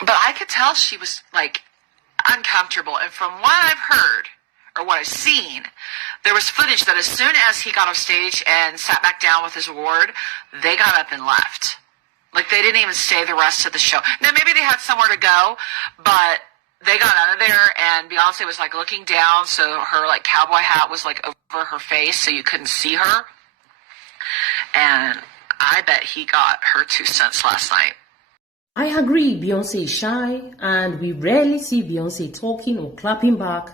But I could tell she was like uncomfortable. And from what I've heard or what I've seen, there was footage that as soon as he got off stage and sat back down with his award, they got up and left. Like they didn't even stay the rest of the show. Now maybe they had somewhere to go, but they got out of there and Beyonce was like looking down, so her like cowboy hat was like over her face so you couldn't see her. And I bet he got her 2 cents last night. I agree, Beyonce is shy, and we rarely see Beyonce talking or clapping back,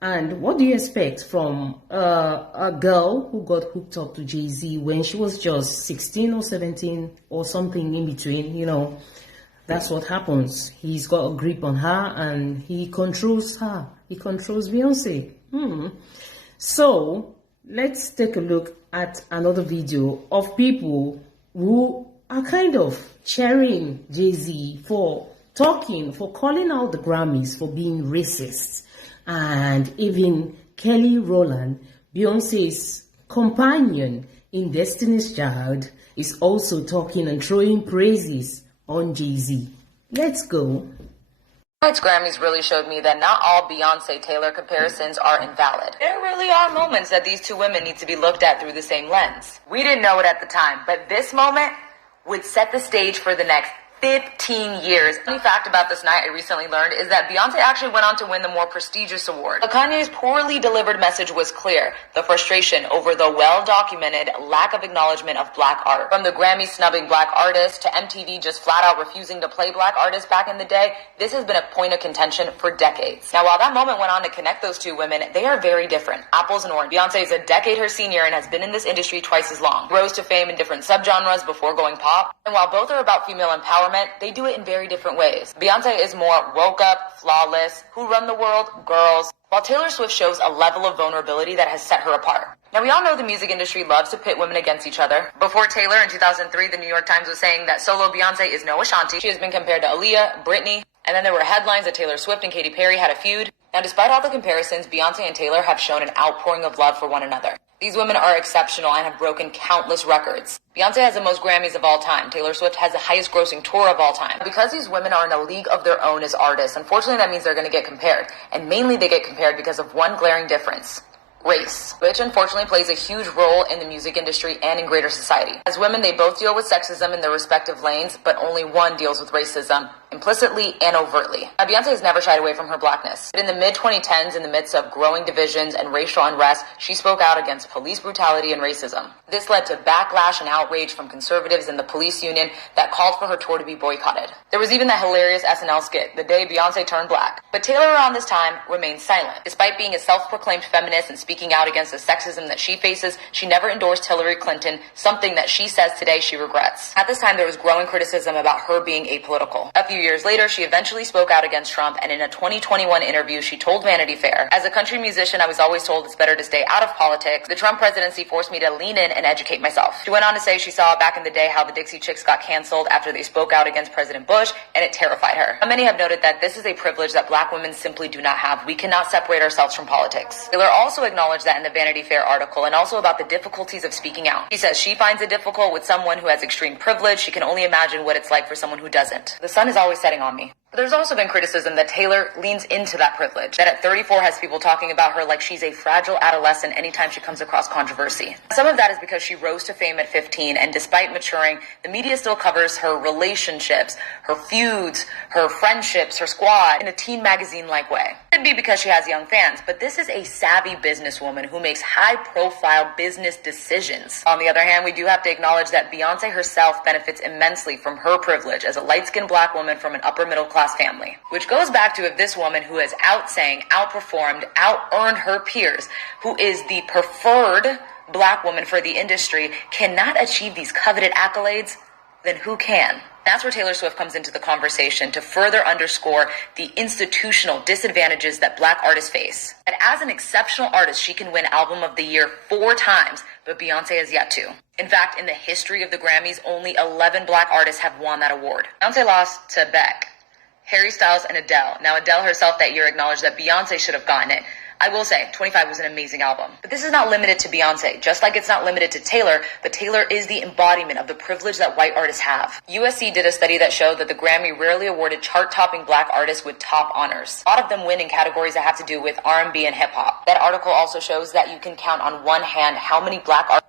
And what do you expect from a girl who got hooked up to Jay-Z when she was just 16 or 17 or something in between, That's what happens. He's got a grip on her and he controls her. He controls Beyonce. So let's take a look at another video of people who are kind of cheering Jay-Z for calling out the Grammys for being racist. And even Kelly Rowland, Beyonce's companion in Destiny's Child, is also talking and throwing praises on Jay-Z. Let's go. Tonight's Grammys really showed me that not all Beyonce-Taylor comparisons are invalid. There really are moments that these two women need to be looked at through the same lens. We didn't know it at the time, but this moment would set the stage for the next 15 years. The funny fact about this night I recently learned is that Beyonce actually went on to win the more prestigious award. But Kanye's poorly delivered message was clear: the frustration over the well-documented lack of acknowledgement of black art. From the Grammy snubbing black artists to MTV just flat out refusing to play black artists back in the day, this has been a point of contention for decades. Now, while that moment went on to connect those two women, they are very different. Apples and oranges. Beyonce is a decade her senior and has been in this industry twice as long. Rose to fame in different subgenres before going pop. And while both are about female empowerment, they do it in very different ways. Beyonce is more woke up, flawless, who run the world, girls, while Taylor Swift shows a level of vulnerability that has set her apart. Now, we all know the music industry loves to pit women against each other. Before Taylor in 2003, the New York Times was saying that solo Beyonce is no Ashanti. She has been compared to Aaliyah, Britney, and then there were headlines that Taylor Swift and Katy Perry had a feud. Now, despite all the comparisons, Beyonce and Taylor have shown an outpouring of love for one another. These women are exceptional and have broken countless records. Beyonce has the most Grammys of all time. Taylor Swift has the highest grossing tour of all time. Because these women are in a league of their own as artists, unfortunately that means they're going to get compared. And mainly they get compared because of one glaring difference: race, which unfortunately plays a huge role in the music industry and in greater society. As women, they both deal with sexism in their respective lanes, but only one deals with racism, implicitly and overtly. Now, Beyonce has never shied away from her blackness. But in the mid-2010s, in the midst of growing divisions and racial unrest, she spoke out against police brutality and racism. This led to backlash and outrage from conservatives in the police union that called for her tour to be boycotted. There was even that hilarious SNL skit, The Day Beyonce Turned Black. But Taylor around this time remained silent. Despite being a self-proclaimed feminist and speaking out against the sexism that she faces, she never endorsed Hillary Clinton, something that she says today she regrets. At this time, there was growing criticism about her being apolitical. A few years later, she eventually spoke out against Trump, and in a 2021 interview, she told Vanity Fair, "As a country musician, I was always told it's better to stay out of politics. The Trump presidency forced me to lean in and educate myself." She went on to say she saw back in the day how the Dixie Chicks got canceled after they spoke out against President Bush, and it terrified her. Many have noted that this is a privilege that black women simply do not have. We cannot separate ourselves from politics. Taylor also acknowledged that in the Vanity Fair article, and also about the difficulties of speaking out. He says she finds it difficult with someone who has extreme privilege. She can only imagine what it's like for someone who doesn't. The sun is always setting on me. But there's also been criticism that Taylor leans into that privilege, that at 34 has people talking about her like she's a fragile adolescent anytime she comes across controversy. Some of that is because she rose to fame at 15, and despite maturing, the media still covers her relationships, her feuds, her friendships, her squad in a teen magazine-like way. Could be because she has young fans, but this is a savvy businesswoman who makes high-profile business decisions. On the other hand, we do have to acknowledge that Beyonce herself benefits immensely from her privilege as a light-skinned black woman from an upper-middle-class family. Which goes back to if this woman who has outsang, outperformed, out-earned her peers, who is the preferred black woman for the industry, cannot achieve these coveted accolades, then who can? That's where Taylor Swift comes into the conversation to further underscore the institutional disadvantages that black artists face. And as an exceptional artist, she can win Album of the Year 4 times, but Beyonce has yet to. In fact, in the history of the Grammys, only 11 black artists have won that award. Beyonce lost to Beck, Harry Styles, and Adele. Now, Adele herself that year acknowledged that Beyonce should have gotten it. I will say, 25 was an amazing album. But this is not limited to Beyonce, just like it's not limited to Taylor, but Taylor is the embodiment of the privilege that white artists have. USC did a study that showed that the Grammy rarely awarded chart-topping black artists with top honors. A lot of them win in categories that have to do with R&B and hip-hop. That article also shows that you can count on one hand how many black artists